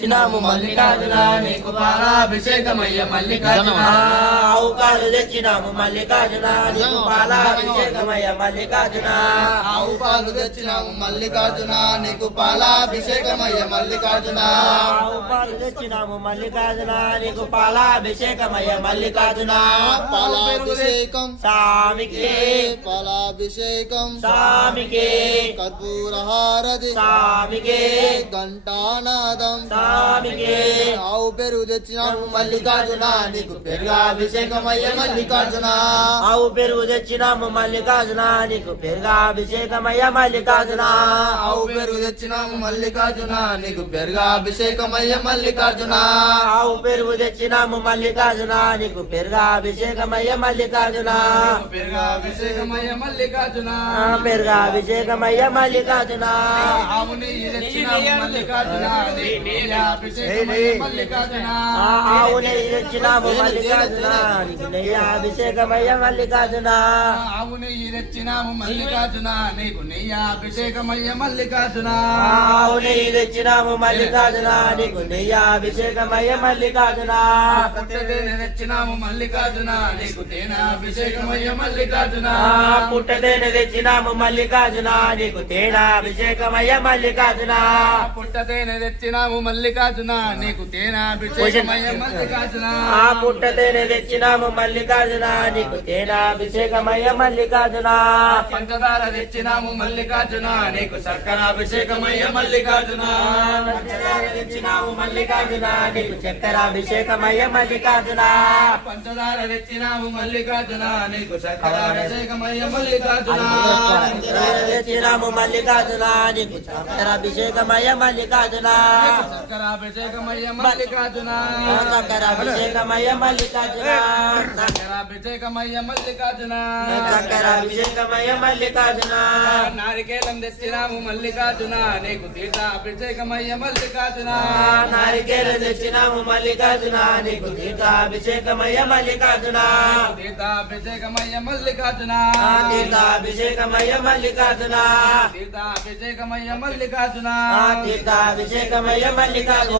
చినాము మల్లికార్జున నీకు పాలాభిషేకమయ్య మల్లికార్జున ఆవు పాలు తెచ్చినాము మల్లికార్జున నీకు పాలాభిషేకమయ్య మల్లికార్జున ఆవు పాలు తెచ్చినాము మల్లికార్జున నీకు పాలాభిషేకమయ్య మల్లికార్జున ఆవు పాలు తెచ్చినాము మల్లికార్జున నీకు పాలాభిషేకమయ్య మల్లికార్జున పాలాభిషేకం స్వామికి పాలాభిషేకం స్వామికి కర్పూరహారతి స్వామికి ఘంటానాదం స్వామికి ఆవు పెరుగు తెచ్చినాము మల్లికార్జున నీకు పెరుగాభిషేకమయ్య మల్లికార్జున ఆవు పెరుగు తెచ్చినాము మల్లికార్జున నీకు పెరుగాభిషేకమయ్య మల్లికార్జున ఆవు పెరుగు తెచ్చినాము మల్లికార్జున నీకు పెరుగాభిషేకమయ్య మల్లికార్జున ఆవు పెరుగు తెచ్చినాము మల్లికార్జున నీకు పెరుగాభిషేకమయ్య మల్లికార్జున పెరుగాభిషేకమయ్య మల్లికార్జున పెరుగాభిషేకమయ్య మల్లికార్జున ఆవు నెయ్యి తెచ్చినాము మల్లికార్జున ఆవు నెయ్యి తెచ్చినాము మల్లికార్జున నీకు నెయ్యాభిషేకమయ్య మల్లికార్జున ఆవు నెయ్యి తెచ్చినాము మల్లికార్జున నీకు నెయ్యాభిషేకమయ్య మల్లికార్జున ఆవు నెయ్యి తెచ్చినాము మల్లికార్జున నీకు నెయ్యాభిషేకమయ్య మల్లికార్జున పుట్టతేనె తెచ్చినాము మల్లికార్జున నీకు తేనాభిషేకమయ్య మల్లికార్జున పుట్టతేనె తెచ్చినాము మల్లికార్జున నీకు తేనాభిషేకమయ్య మల్లికార్జున పుట్టతేనె తెచ్చినాము మల్లికార్జున నీకు తేనాభిషేకమయ్య మల్లికార్జున పుట్టతేనె తెచ్చినాము మల్లికార్జున నీకు తేనాభిషేకమయ్య మల్లికార్జున పంచదార తెచ్చినాము మల్లికార్జున నీకు సర్కరాభిషేకమయ్య మల్లికార్జున పంచదార తెచ్చినాము మల్లికార్జున నీకు చక్కెరాభిషేకమయ్య మల్లికార్జున పంచదార తెచ్చినాము మల్లికార్జున నీకు సర్కరాభిషేకమయ్య మల్లికార్జున తెచ్చినాము మల్లికార్జున నీకు చక్కెరాభిషేకమయ్య మల్లికార్జున సర్కరాభిషేకమయ్య మల్లికార్జున చక్కెరాభిషేకమయ్య మల్లికార్జున సర్కరాభిషేకమయ్య మల్లికార్జున చక్కెరాభిషేకమయ్య మల్లికార్జున నారికేలం తెచ్చినాము మల్లికార్జున నీకు తీర్థాభిషేకమయ్య మల్లికార్జున నారికేలు తెచ్చినాము మల్లికార్జున నీకు తీర్థాభిషేకమయ్య మల్లికార్జున తీర్థాభిషేకమయ్య మల్లికార్జున తీర్థాభిషేకమయ్య మల్లికార్జున తీర్థాభిషేకమయ్య మల్లికార్జున తీర్థాభిషేకమయ్య మల్లికార్జున